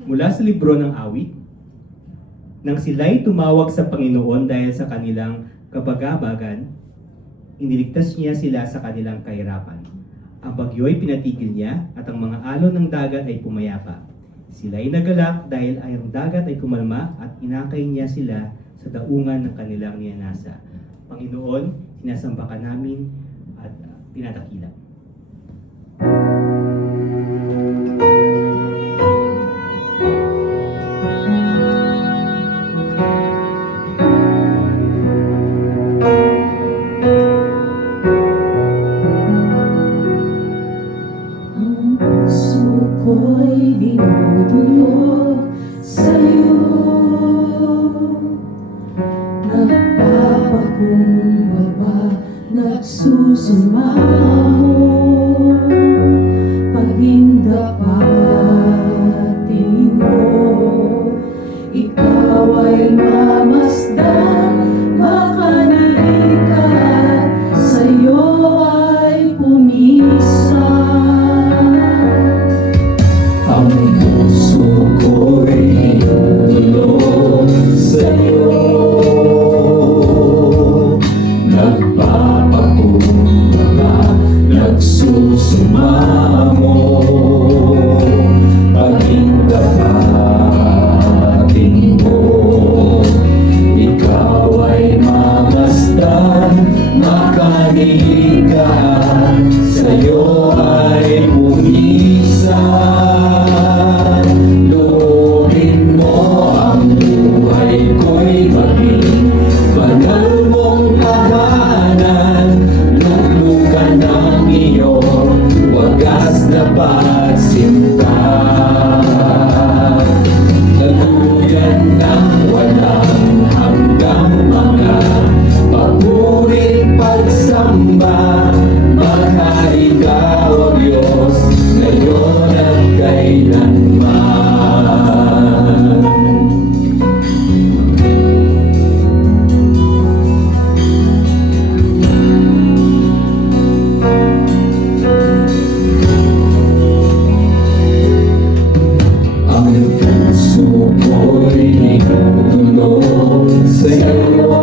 Mula sa libro ng awit, nang sila'y tumawag sa Panginoon dahil sa kanilang kabagabagan, iniligtas niya sila sa kanilang kahirapan. Ang bagyo'y pinatigil niya at ang mga alon ng dagat ay pumayapa. Sila'y nagalak dahil ang dagat ay kumalma at inakay niya sila sa daungan ng kanilang ninanasa. Panginoon, sinasamba ka namin at tinatakila. Ang puso ko'y dinudulog sa'yo, nagpapakumbaba, nagsusumaho, paghindapatin mo, ikaw ay mamasdan, makaniikat, sa'yo ay pumisan. Ang puso ko'y dinudulog sa'yo, nagpapakumbaba, nagsusumamo, paghindapatin mo, ikaw ay mamasdan, makaniikat, sa'yo ay pumisan. Loobin mo ang buhay ko'y maging banal mong tahanan, luglugan ng iyong wagas na pagsinta. Tuluyan ng walang hanggang mga papuring pagsamba, maghari ka o Diyos, ngayon at kailanman. Ang puso ko'y dinudulog sa'yo,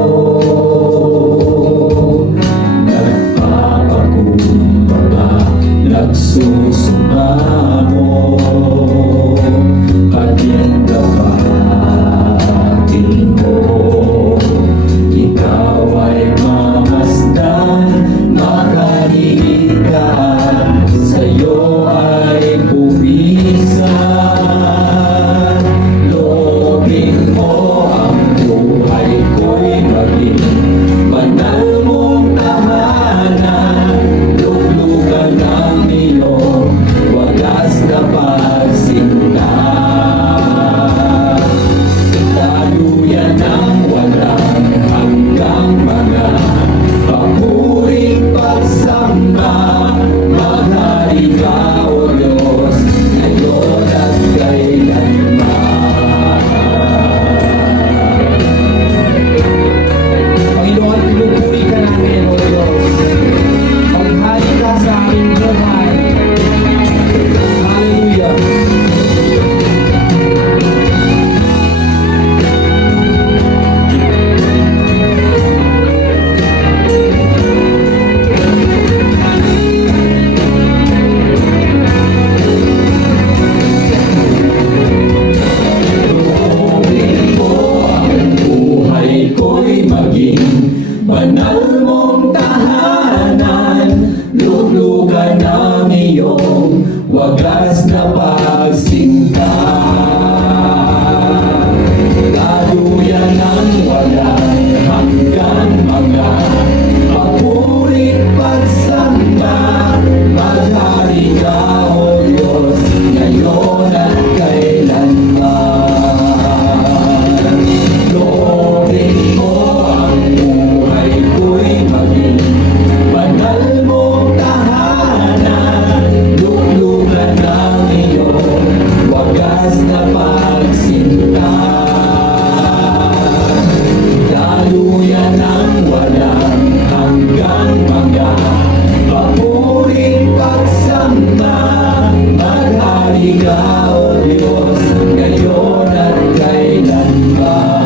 nagpapakumbaba, nagsusumamo, Diyos, ngayon at kailanman.